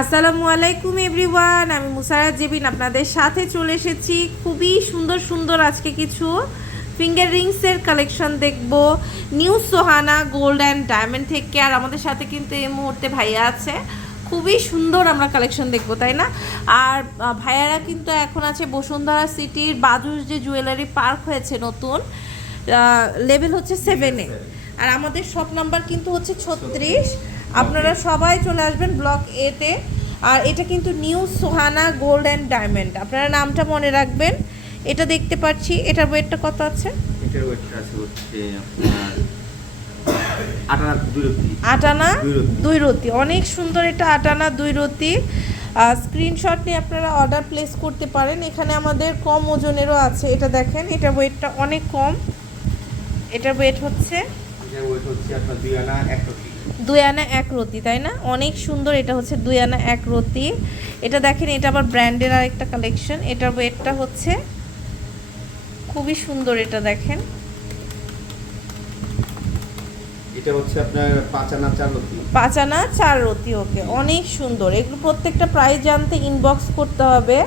আসসালামু আলাইকুম এভরিওয়ান, আমি মুসারাত জেবিন আপনাদের সাথে চলে এসেছি। খুবই সুন্দর সুন্দর আজকে কিছু ফিঙ্গার রিংসের কালেকশন দেখব। New Sohana gold and diamond থেকে আর আমাদের সাথে কিন্তু এই মুহূর্তে ভাইয়া আছে। খুবই সুন্দর আমরা কালেকশন দেখব, তাই না? আর ভাইয়ারা কিন্তু এখন আছে বসুন্ধরা সিটির বাজুস যে জুয়েলারি পার্ক হয়েছে নতুন লেভেল হচ্ছে সেভেনে আর আমাদের শপ নাম্বার কিন্তু হচ্ছে ছত্রিশ। আপনারা সবাই চলে আসবেন ব্লক এতে আর এটা কিন্তু new Sohana gold and diamond. আপনারা নামটা মনে রাখবেন। এটা দেখতে পাচ্ছি। এটার ওয়েটটা কত আছে? এটার ওয়েটটা আছে হচ্ছে আপনার আটানা দুই রতি। অনেক সুন্দর এটা আটানা দুই রতি। স্ক্রিনশট নিয়ে আপনারা অর্ডার প্লেস করতে পারেন। এখানে আমাদের কম ওজনেরও আছে। এটা দেখেন এটার ওয়েটটা অনেক কম। এটার ওয়েট হচ্ছে? ওয়েট হচ্ছে আপনার দুই আনা এক রুটি দুই আনা এক রতি তাই না? অনেক সুন্দর এটা হচ্ছে দুই আনা এক রতি। এটা দেখেন এটা আবার ব্র্যান্ডের আরেকটা কালেকশন এটার ওয়েটটা হচ্ছে খুবই সুন্দর এটা দেখেন। এটা হচ্ছে আপনার পাঁচ আনা চার রুটি পাঁচ আনা চার রতি ওকে। অনেক সুন্দর। এগুলো প্রত্যেকটা প্রাইস জানতে ইনবক্স করতে হবে।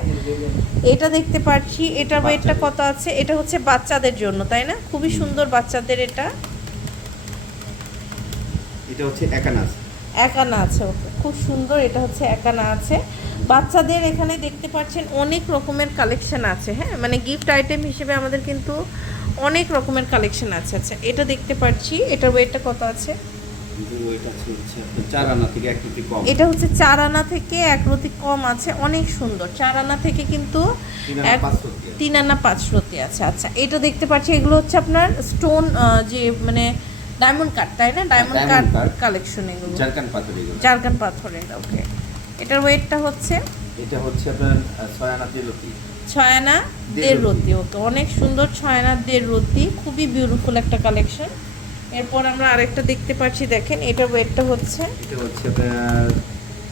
এটা দেখতে পাচ্ছি এটার ওয়েটটা কত আছে? এটা হচ্ছে বাচ্চাদের জন্য তাই না? খুবই সুন্দর বাচ্চাদের এটা। এটা হচ্ছে এক আনা আছে। এক আছে ওকে। খুব সুন্দর এটা হচ্ছে এক আনা আছে বাচ্চাদের এখানে দেখতে পাচ্ছেন অনেক রকমের কালেকশন আছে হ্যাঁ? মানে গিফট আইটেম হিসেবে আমাদের কিন্তু অনেক রকমের কালেকশন আছে। আচ্ছা এটা দেখতে পাচ্ছি এটার ওয়েটটা কত আছে? এটা হচ্ছে চার আনা থেকে এক রতি কম আছে অনেক সুন্দর। চার আনা থেকে কিন্তু এক। তিন আনা পাঁচ রতি আছে। আচ্ছা এটা দেখতে পাচ্ছি এগুলো হচ্ছে আপনার স্টোন যে মানে ডায়মন্ড কাট তাই না? Diamond cut. কালেকশন এগুলো। জারকান পাথর এগুলো। জারকান পাথরের ওকে এটার ওয়েটটা হচ্ছে? এটা হচ্ছে আপনার ছয় আনা রুটি ছয় আনা দেড় রতি। ওকে অনেক সুন্দর ছয় আনা দেড় রতি খুবই বিউটিফুল একটা কালেকশন এরপর আমরা আরেকটা দেখতে পাচ্ছি দেখেন এটার ওয়েটটা হচ্ছে? এটা হচ্ছে আপনার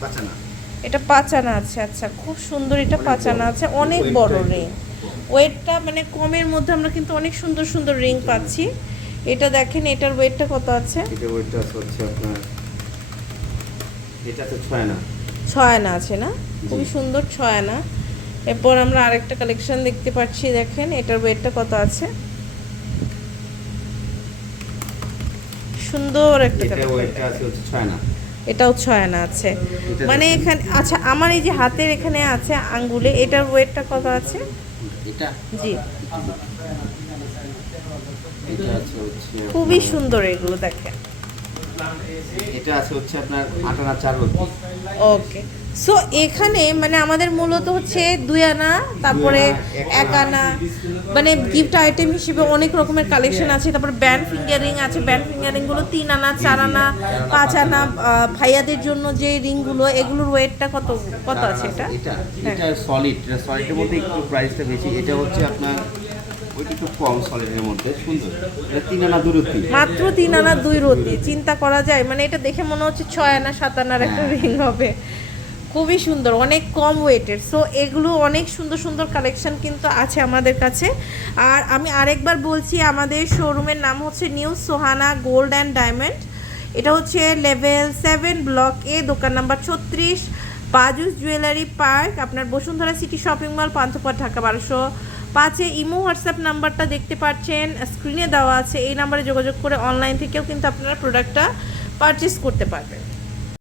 পাঁচ আনা এটা পাঁচ আনা আছে আচ্ছা খুব সুন্দর এটা পাঁচ আনা আছে অনেক বড় রিং ওয়েটটা মানে কমের মধ্যে আমরা কিন্তু অনেক সুন্দর সুন্দর রিং পাচ্ছি। এটা দেখেন এটার ওয়েটটা কত আছে? এটা ওয়েটটা আছে হচ্ছে আপনার এটা আছে ছয় আনা ছয় আনা আছে না? খুবই সুন্দর ছয় আনা এরপর আমরা আরেকটা কালেকশন দেখতে পাচ্ছি দেখেন এটার ওয়েটটা কত আছে? সুন্দর একটা এটা ওয়েটটা আছে হচ্ছে ছয় আনা এটাও ছয় আনা আছে। মানে এখানে আচ্ছা আমার এই যে হাতের এখানে আছে আঙ্গুলে এটার ওয়েটটা কত আছে? এটা? জি। এটা আছে হচ্ছে খুবই সুন্দর এগুলো দেখেন। এটা আছে হচ্ছে আপনার আটানা চার ওকে। সো এখানে মানে আমাদের মূলত হচ্ছে দুই আনা তারপরে এক আনা। মানে গিফট আইটেম হিসেবে অনেক রকমের কালেকশন আছে। তারপর ব্যান্ড ফিঙ্গারিং আছে। ব্যান্ড ফিঙ্গারিংগুলো তিন আনা চার আনা পাঁচ আনা। ভাইয়াদের জন্য যে রিংগুলো এগুলোর ওয়েটটা কত কত আছে এটা? এটা। সলিড সলিডের মধ্যে একটু প্রাইসটা বেশি। এটা হচ্ছে আপনার ওইটা একটু কম সলিডের মধ্যে সুন্দর। এটা তিন আনা দু রুটি। মাত্র তিন আনা দুই রতি চিন্তা করা যায়। মানে এটা দেখে মনে হচ্ছে ছয় আনা সাত আনার একটা হ্যাঁ। রিং হবে। খুবই সুন্দর অনেক কম ওয়েটের সো এগুলো অনেক সুন্দর সুন্দর কালেকশন কিন্তু আছে আমাদের কাছে। আর আমি আরেকবার বলছি আমাদের শোরুমের নাম হচ্ছে new Sohana gold and diamond এটা হচ্ছে লেভেল সেভেন ব্লক এ দোকান নাম্বার ছত্রিশ বাজুস জুয়েলারি পার্ক আপনার Bashundhara city shopping mall Panthapath Dhaka বারোশো পাঁচে ইমো, হোয়াটসঅ্যাপ নাম্বারটা দেখতে পাচ্ছেন স্ক্রিনে দেওয়া আছে, এই নাম্বারে যোগাযোগ করে অনলাইন থেকেও কিন্তু আপনারা প্রোডাক্টটা পারচেস করতে পারবেন।